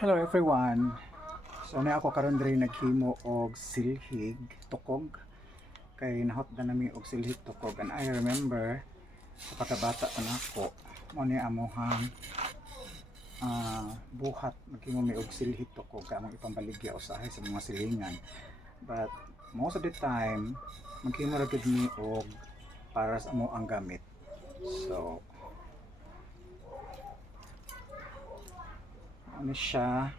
Hello everyone. So na ako karon diri naghimo og silhig tukog kay nahot na nami og silhig tukog, and I remember sa pagkabata pa nako mo ni amohang buhat maghimo mi og silhig tukog kay among ipambaligya usahay sa mga silingan, but most of the time maghimo ra gid mi og para sa amo ang gamit. So ano siya,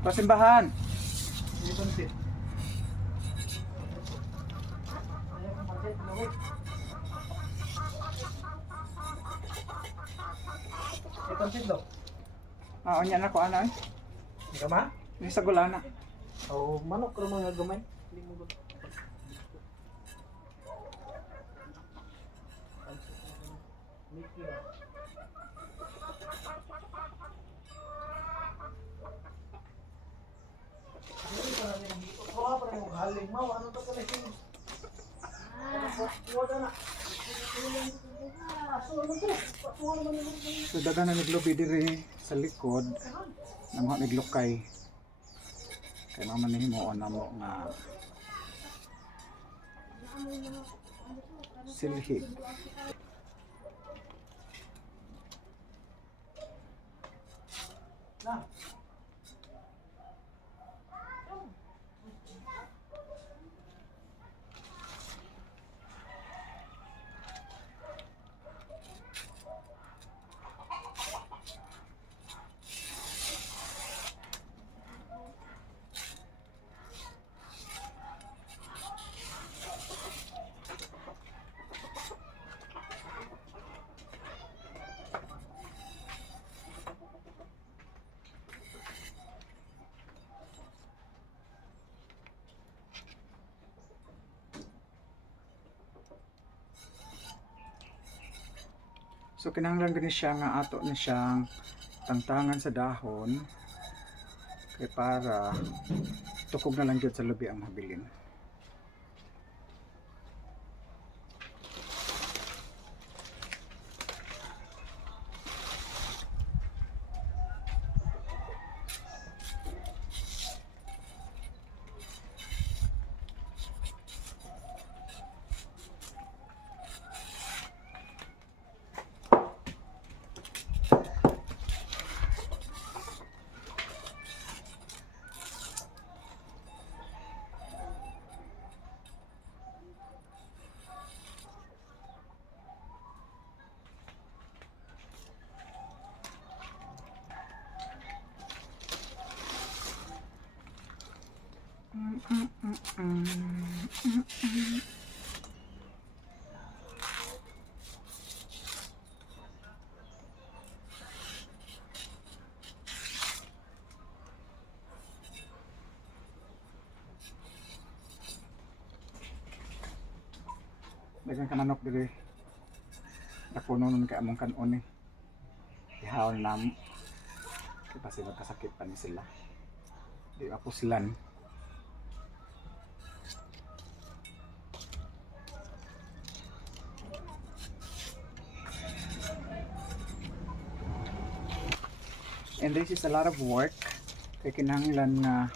pasimbahan. Onya na ko ana. Gama? Ni sa gulana. O manok ko mga gamay. So dagan na naglobi diri sa likod ng mga naglukay. Kaya naman himuon na mo nga silhig. So kinahanglan gani siya nga ato ni siyang tangtangan sa dahon kay para tukog na lang gyud sa lubi ang habilin. Dagang kananok diri. Napuno nun kay among kanon eh. Ihawon na namo. Kaya pa sila kasakit pa ni sila. Di mapuslan. And this is a lot of work. Kaya kinahanglan na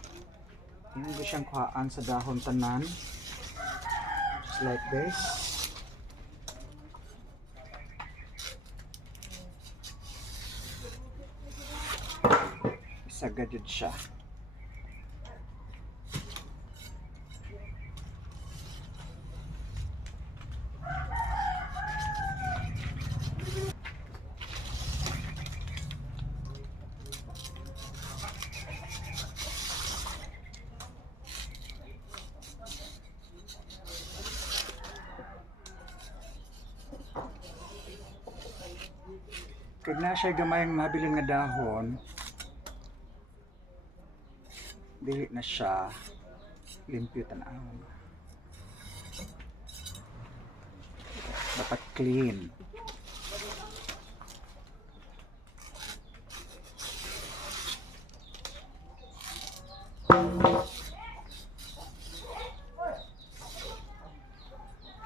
hindi ko siyang kuhaan sa dahon tanan. Just like this. Isagad yun siya. Kaya na siya gamay ang mabilin nga dahon, dili na siya limpyo tanaw. Dapat clean.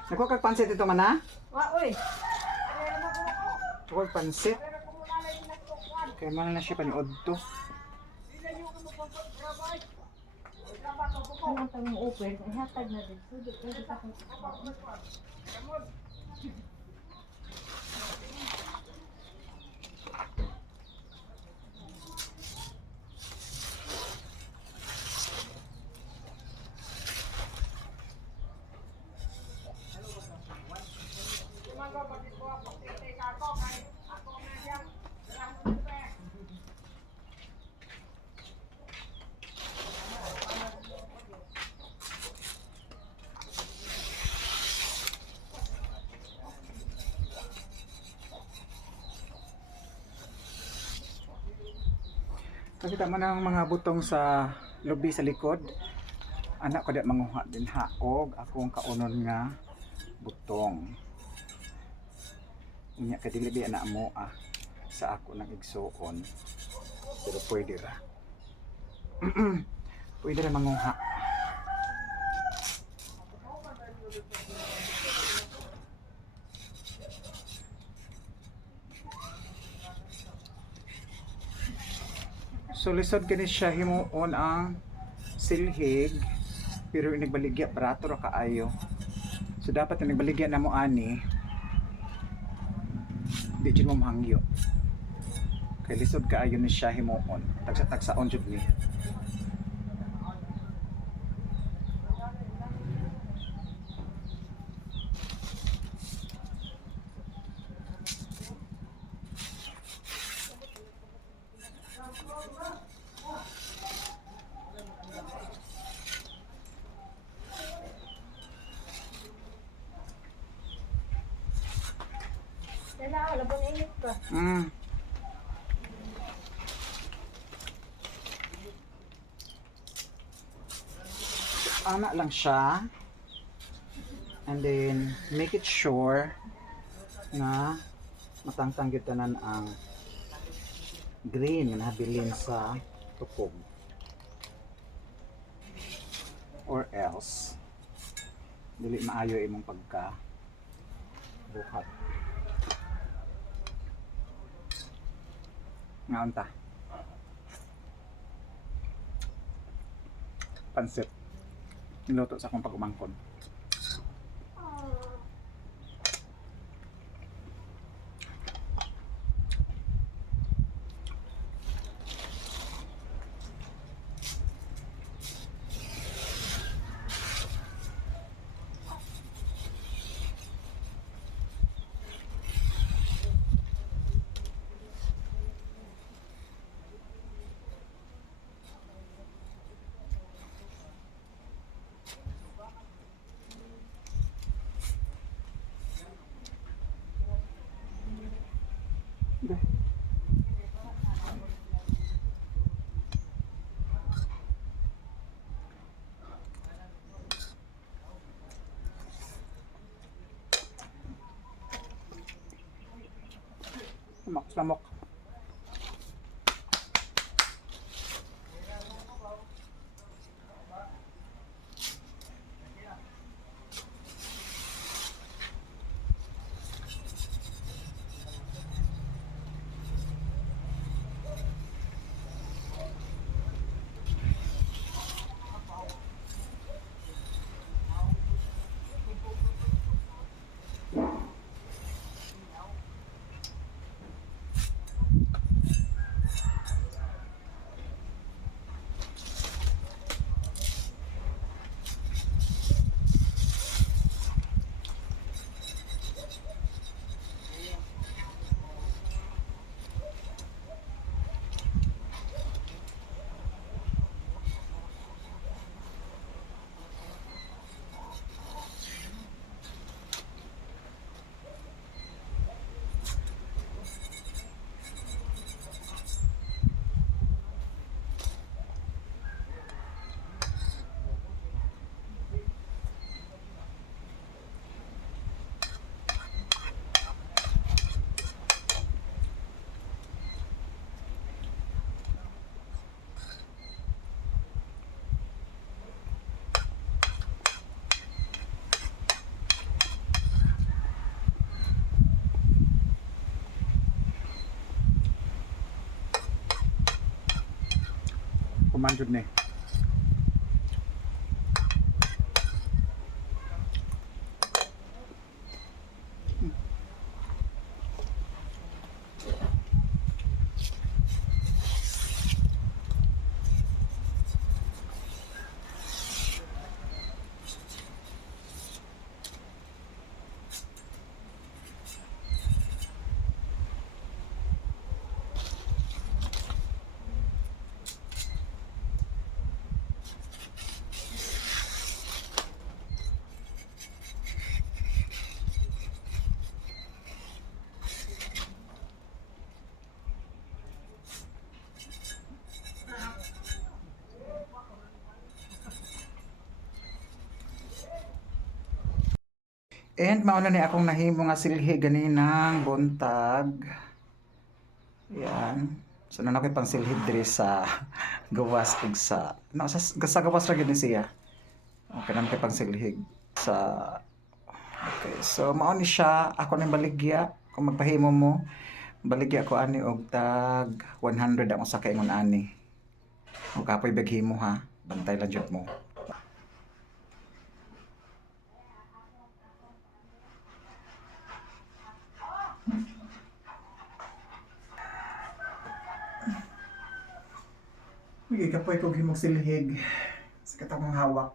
Nakuha kag pansit ito man ha? Wa, uy. Nakuha kag pansit. Kaya man na siya paniod to. Ano ang tanong open? Ay, hatag na din. Sige, pwede ka kung Nakita mo ng mga butong sa lubi sa likod. Anak ko di manguha din haog akong kaunon nga butong. Unya kadilibi anak mo sa ako nang igsuon. Pero pwede ra. Pwede ra manguha. So lisod kini siya himuon ang silhig pero nagbaligya barato ra kaayo. So dapat na nagbaligya na mo ani di jud mo mahangyo. Kay lisod kaayo ni siya himuon. Tagsa-tagsaon jud ni. Dala, labon na init ka. Ana lang siya. And then make it sure na matangtang gyud tanan ang green na nabilin sa tukog. Or else dili maayo imong pagka buhat. Ngaon ta? Pansit. Niluto sa akong pag-umangkon. Lamok. kumandod ni. And mauna ni akong nahimo nga silhi ganinang buntag. Yan. So na ako'y pang silhi diri sa gawas ug sa no sa gawas ra gid ni siya. Okay, naman kay pang silhig sa okay. So mao ni siya ako ni baligya kung magpahimo mo. Baligya ko ani og tag 100 ang usa ka ingon ani. Ug kapoy baghimo ha. Bantay lang jud mo. Hindi ka po ikog himong silhig sa katang hawak.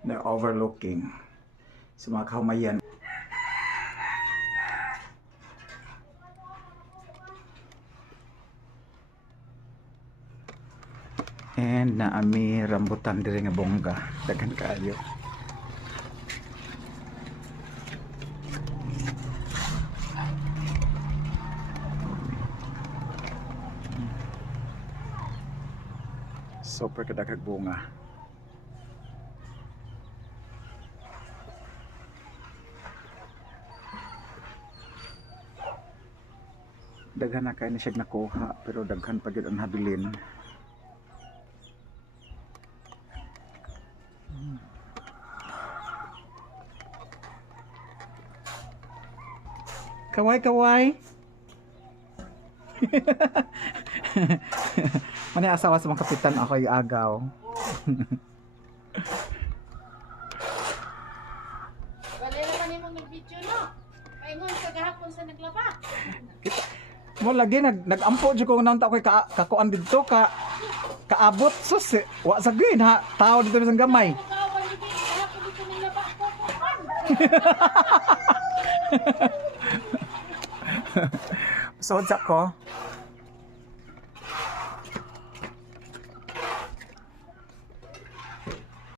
They're overlooking sa mga kahumayan. And naami rambutan diri nga bongga. Daghan kaayo. Super kadaghag bunga. Daghan na kayo na siya nakuha pero daghan pa gyud ang habilin. Kaway kaway. Manay asawa sa mga kapitan ako yung agaw. Wala naman yung mag-video, no? Paingon ka gahapon sa naglaba. Mo lagi nagampo jud ko nang ta koy kakuan didto kaabot sus wa sa green ha tao dito sa gamay. Kawan ni gahapon dito naglaba ko. Sod sa ko